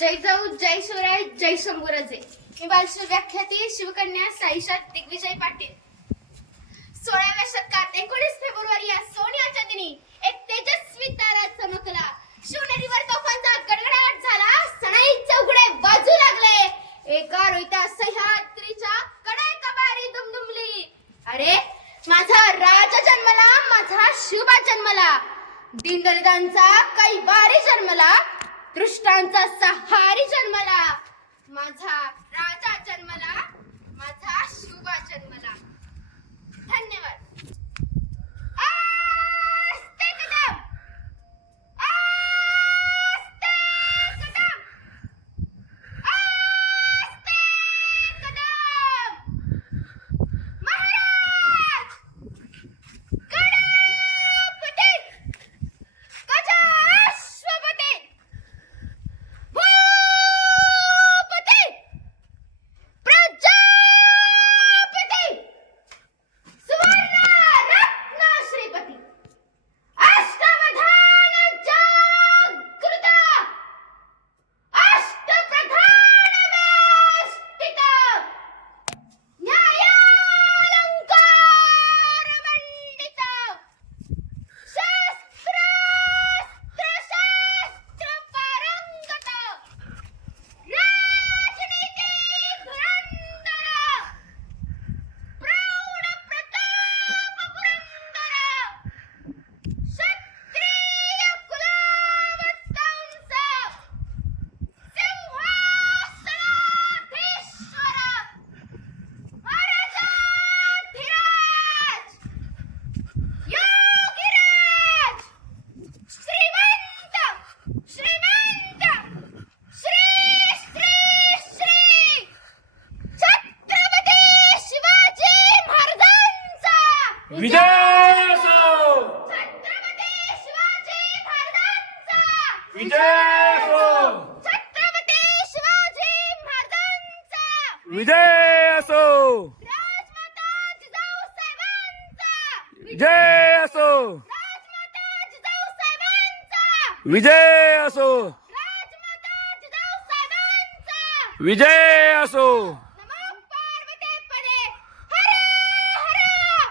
जय जाऊ जय शिवराय जय शंभूराजे. मी बालशिव व्याख्याती शिवकन्या साईशा दिग्विजय पाटील. सोळाव्या शतकात एकोणीस फेब्रुवारी या सोनियाच्या दिनी एक तेजस्वी तारा चमकला. शिवनेरीवर तोफांचा गडगडाट झाला. सणाई चौघडे वाजू लागले. एका रोहिता सह्याद्रीच्या कडे कबारी दुमदुमली. अरे माझा शिवबा जन्मला दिनदलितांचा कैवारी जन्मला. दृष्टांचा सहारी जन्मला. विजय असो विजय असो विजय असो साहेबांचा! विजय असो विजय असो